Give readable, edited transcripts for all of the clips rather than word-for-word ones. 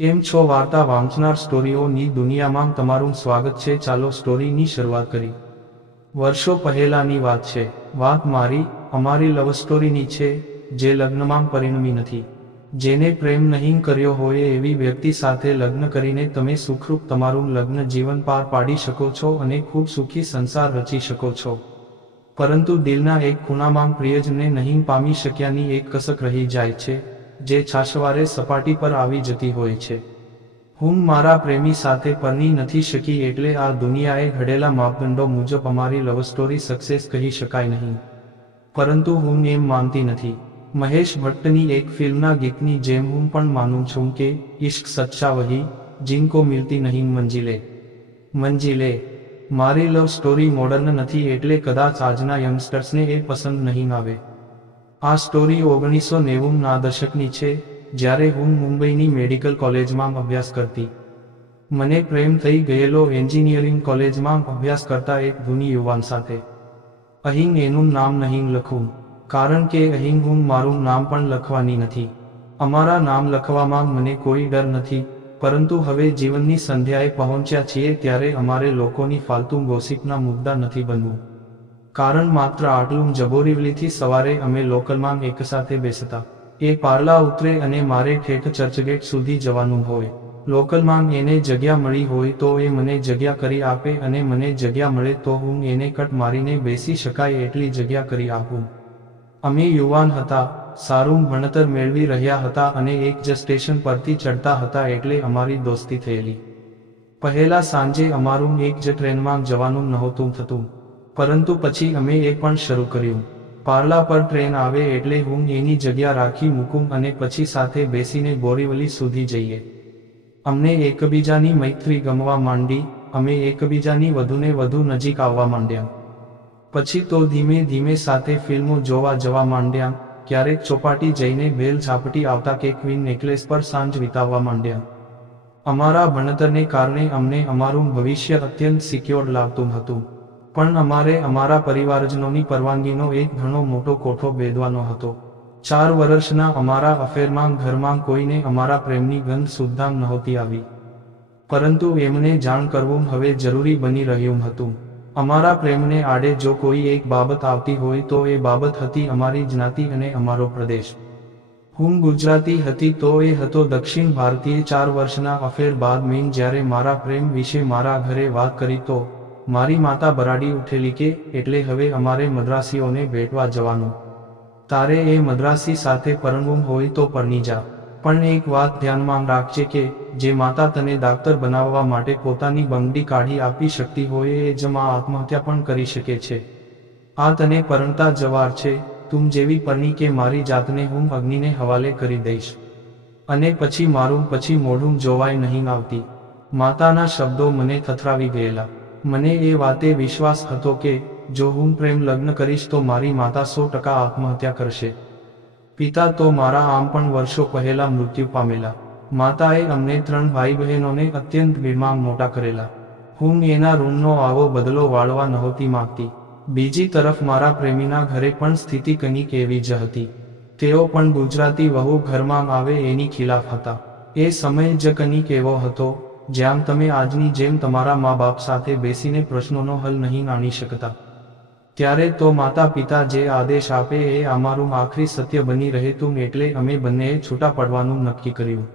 કેમ છો વાર્તા વાંચનાર સ્ટોરીઓની દુનિયામાં તમારું સ્વાગત છે। ચાલો સ્ટોરીની શરૂઆત કરી। વર્ષો પહેલાની વાત છે। વાત અમારી લવ સ્ટોરીની છે, જે લગ્નમાં પરિણમી નથી। જેને પ્રેમ નહીં કર્યો હોય એવી વ્યક્તિ સાથે લગ્ન કરીને તમે સુખરૂપ તમારું લગ્ન જીવન પાર પાડી શકો છો અને ખૂબ સુખી સંસાર રચી શકો છો। પરંતુ દિલના એક ખૂણામાં પ્રિયજનને નહીં પામી શક્યાની એક કસક રહી જાય છે, જે છાશવારે સપાટી પર આવી જતી હોય છે। હું મારા પ્રેમી સાથે પરણી નથી શકી એટલે આ દુનિયાએ ઘડેલા માપદંડો મુજબ અમારી લવ સ્ટોરી સક્સેસ કહી શકાય નહીં, પરંતુ હું એમ માનતી નથી। મહેશ ભટ્ટની એક ફિલ્મના ગીતની જેમ હું પણ માનું છું કે ઇશ્ક સચ્ચા વહી જિनको મિલતી નહીં મંજિલે। મારી લવ સ્ટોરી મોડર્ન નથી એટલે કદાચ આજના યંગસ્ટર્સને એ પસંદ નહીં આવે। આ સ્ટોરી 1990ના દશકની છે, જ્યારે હું મુંબઈની મેડિકલ કોલેજમાં અભ્યાસ કરતી। મને પ્રેમ થઈ ગયેલો એન્જિનિયરિંગ કોલેજમાં અભ્યાસ કરતા એક ગુણી યુવાન સાથે। અહીં એનું નામ નહીં લખું, કારણ કે અહીં હું મારું નામ પણ લખવાની નથી। અમારા નામ લખવામાં મને કોઈ ડર નથી, પરંતુ હવે જીવનની સંધ્યાએ પહોંચ્યા છીએ ત્યારે અમારે લોકોની ફાલતુ ગોસિપના મુદ્દા નથી બનવું। કારણ માત્ર આટલું જ બોરીવલીથી સવારે અમે લોકલમાં એકસાથે બેસતા। એ પાર્લા ઉતરે અને મારે ઠેઠ ચર્ચગેટ સુધી જવાનું હોય। લોકલમાં એને જગ્યા મળી હોય તો એ મને જગ્યા કરી આપે અને મને જગ્યા મળે તો હું એને કટ મારીને બેસી શકાય એટલી જગ્યા કરી આપું। અમે યુવાન હતા, સારું ભણતર મેળવી રહ્યા હતા અને એક જ સ્ટેશન પરથી ચડતા હતા એટલે અમારી દોસ્તી થયેલી। પહેલા સાંજે અમારું એક જ ટ્રેનમાં જવાનું નહોતું થતું, પરંતુ પછી અમે એ પણ શરૂ કર્યું। પાર્લા પર ટ્રેન આવે એટલે હું એની જગ્યા રાખી મૂકું અને પછી સાથે બેસીને બોરીવલી સુધી જઈએ। અમને એકબીજાની મૈત્રી ગમવા માંડી, અમે એકબીજાની વધુને વધુ નજીક આવવા માંડ્યા। પછી તો ધીમે ધીમે સાથે ફિલ્મો જોવા જવા માંડ્યા, ક્યારેક ચોપાટી જઈને ભેલ ઝાપટી આવતા કે ક્વીન નેકલેસ પર સાંજ વિતાવવા માંડ્યા। અમારા ભણતરને કારણે અમને અમારું ભવિષ્ય અત્યંત સિક્યોર લાગતું હતું, પણ અમારે અમારા પરિવારજનોની પરવાનગીનો એક ઘણો મોટો કોઠો ભેદવાનો હતો। 4 વર્ષના અમારા અફેરમાં ઘરમાં કોઈને અમારા પ્રેમની ગંધ સુદ્ધાં નહોતી આવી, પરંતુ એમને જાણ કરવું હવે જરૂરી બની રહ્યું હતું। અમારા પ્રેમને આડે જો કોઈ એક બાબત આવતી હોય તો એ બાબત હતી અમારી જ્ઞાતિ અને અમારો પ્રદેશ। હું ગુજરાતી હતી તો એ હતો દક્ષિણ ભારતીય। 4 વર્ષના અફેર બાદ મેં જ્યારે મારા પ્રેમ વિશે મારા ઘરે વાત કરી તો મારી માતા બરાડી ઉઠેલી કે એટલે હવે અમારે મદ્રાસીઓને ભેટવા જવાનું। તારે એ મદ્રાસી સાથે પરણવું હોય તો પરણી જા, પણ એક વાત ધ્યાનમાં રાખજે કે જે માતા તને ડાક્ટર બનાવવા માટે પોતાની બંગડી કાઢી આપી શકતી હોય એ જ માં આત્મહત્યા પણ કરી શકે છે। આ તને પરણતા જવાર છે। તું જેવી પરણી કે મારી જાતને હું અગ્નિને હવાલે કરી દઈશ અને પછી મારું પછી મોઢું જોવાય નહીં આવતી। માતાના શબ્દો મને થથરાવી ગયેલા। મને એ વાતે વિશ્વાસ હતો કે જો હું પ્રેમ લગ્ન કરીશ તો મારી માતા 100% આત્મહત્યા કરશે। પિતા તો મારા આમ પણ વર્ષો પહેલા મૃત્યુ પામેલા। માતાએ અમને 3 ભાઈ બહેનોને અત્યંત ભીડમાં મોટા કરેલા। હું એના ઋણનો આવો બદલો વાળવા નહોતી માંગતી। બીજી તરફ મારા પ્રેમીના ઘરે પણ સ્થિતિ કંઈક એવી જ હતી। તેઓ પણ ગુજરાતી વહુ ઘરમાં આવે એની ખિલાફ હતા। એ સમય જ કંઈક એવો હતો જ્યાં તમે આજની જેમ તમારા મા બાપ સાથે બેસીને પ્રશ્નોનો હલ નહીં આણી શકતા। ત્યારે તો માતા પિતા જે આદેશ આપે એ અમારું આખરી સત્ય બની રહેતું, એટલે અમે બંનેએ છૂટા પડવાનું નક્કી કર્યું।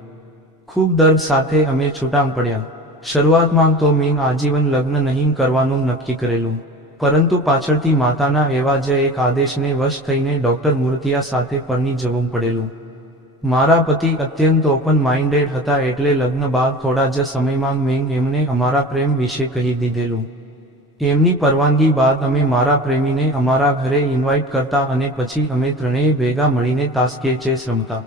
ખૂબ દર્દ સાથે અમે છૂટા પડ્યા। શરૂઆતમાં તો મેં આજીવન લગ્ન નહીં કરવાનું નક્કી કરેલું, પરંતુ પાછળથી માતાના એવા જ એક આદેશને વશ થઈને ડૉક્ટર મૂર્તિયા સાથે પરણી જવું પડેલું। મારા પતિ અત્યંત ઓપન માઇન્ડેડ હતા એટલે લગ્ન બાદ થોડા જ સમયમાં મેં એમને અમારા પ્રેમ વિશે કહી દીધેલું। એમની પરવાનગી બાદ અમે મારા પ્રેમીને અમારા ઘરે ઇન્વાઇટ કરતા અને પછી અમે ત્રણેય ભેગા મળીને તાશ કે ચેસ રમતા।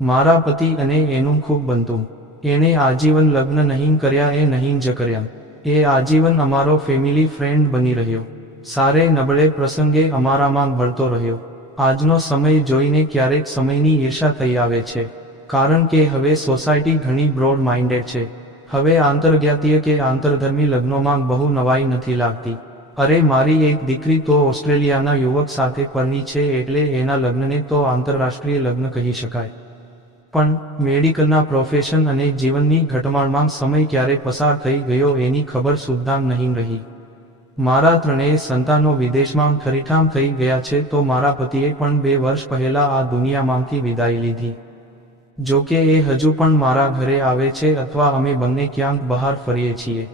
મારા પતિ અને એનું ખૂબ બનતું। એણે આજીવન લગ્ન નહીં કર્યા એ નહીં જ કર્યા, એ આજીવન અમારો ફેમિલી ફ્રેન્ડ બની રહ્યો। સારે નબળે પ્રસંગે અમારામાં ભળતો રહ્યો। આજનો સમય જોઈને ક્યારેક સમયની ઈર્ષા થઈ આવે છે, કારણ કે હવે સોસાયટી ઘણી બ્રોડ માઇન્ડેડ છે। હવે આંતરજ્ઞાતીય કે આંતરધર્મી લગ્નોમાં બહુ નવાઈ નથી લાગતી। અરે મારી એક દીકરી તો ઓસ્ટ્રેલિયાના યુવક સાથે પરણી છે એટલે એના લગ્નને તો આંતરરાષ્ટ્રીય લગ્ન કહી શકાય। પણ મેડિકલના પ્રોફેશન અને જીવનની ઘટમાળમાં સમય ક્યારે પસાર થઈ ગયો એની ખબર સુદ્ધા નહીં રહી. મારા ત્રણેય સંતાનો વિદેશમાં ઠરીઠામ થઈ ગયા છે તો મારા પતિએ પણ 2 વર્ષ પહેલા આ દુનિયામાંથી વિદાય લીધી. જો કે એ હજુ પણ મારા ઘરે આવે છે અથવા અમે બંને ક્યાંક બહાર ફરીએ છીએ.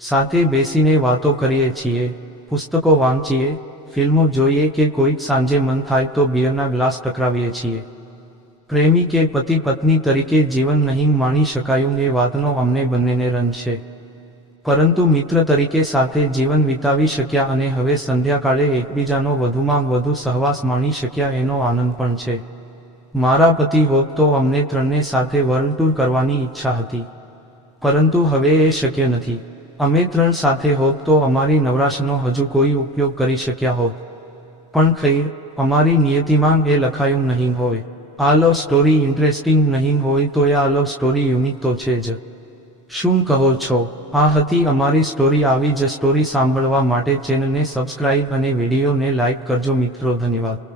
સાથે બેસીને વાતો કરીએ છીએ, પુસ્તકો વાંચીએ, ફિલ્મો જોઈએ કે કોઈક સાંજે મન થાય તો બિયરના ગ્લાસ ટકરાવીએ છીએ. પ્રેમી કે પતિ પત્ની તરીકે જીવન નહીં માણી શકાયું એ વાતનો અમને બંનેને રંજ છે. પરંતુ મિત્ર તરીકે સાથે જીવન વિતાવી શક્યા અને હવે સંધ્યાકાળે એકબીજાનો વધુમાં વધુ સહવાસ માણી શક્યા એનો આનંદ પણ છે. મારા પતિ હોત તો અમને ત્રણને સાથે વર્લ્ડ ટૂર કરવાની ઈચ્છા હતી, પરંતુ હવે એ શક્ય નથી. અમે ત્રણ સાથે હોત તો અમારી નવરાશનો હજુ કોઈ ઉપયોગ કરી શક્યા હોત. પણ ખૈર, અમારી નિયતિમાં એ લખાયું નહીં હોય. આ લવ સ્ટોરી ઇન્ટરેસ્ટિંગ નહીં હોય તો આ લવ સ્ટોરી યુનિક તો છે જ. શું કહો છો? આ હતી અમારી સ્ટોરી. આવી જ સ્ટોરી સાંભળવા માટે ચેનલને સબસ્ક્રાઇબ અને વિડીયોને લાઇક કરજો મિત્રો. ધન્યવાદ.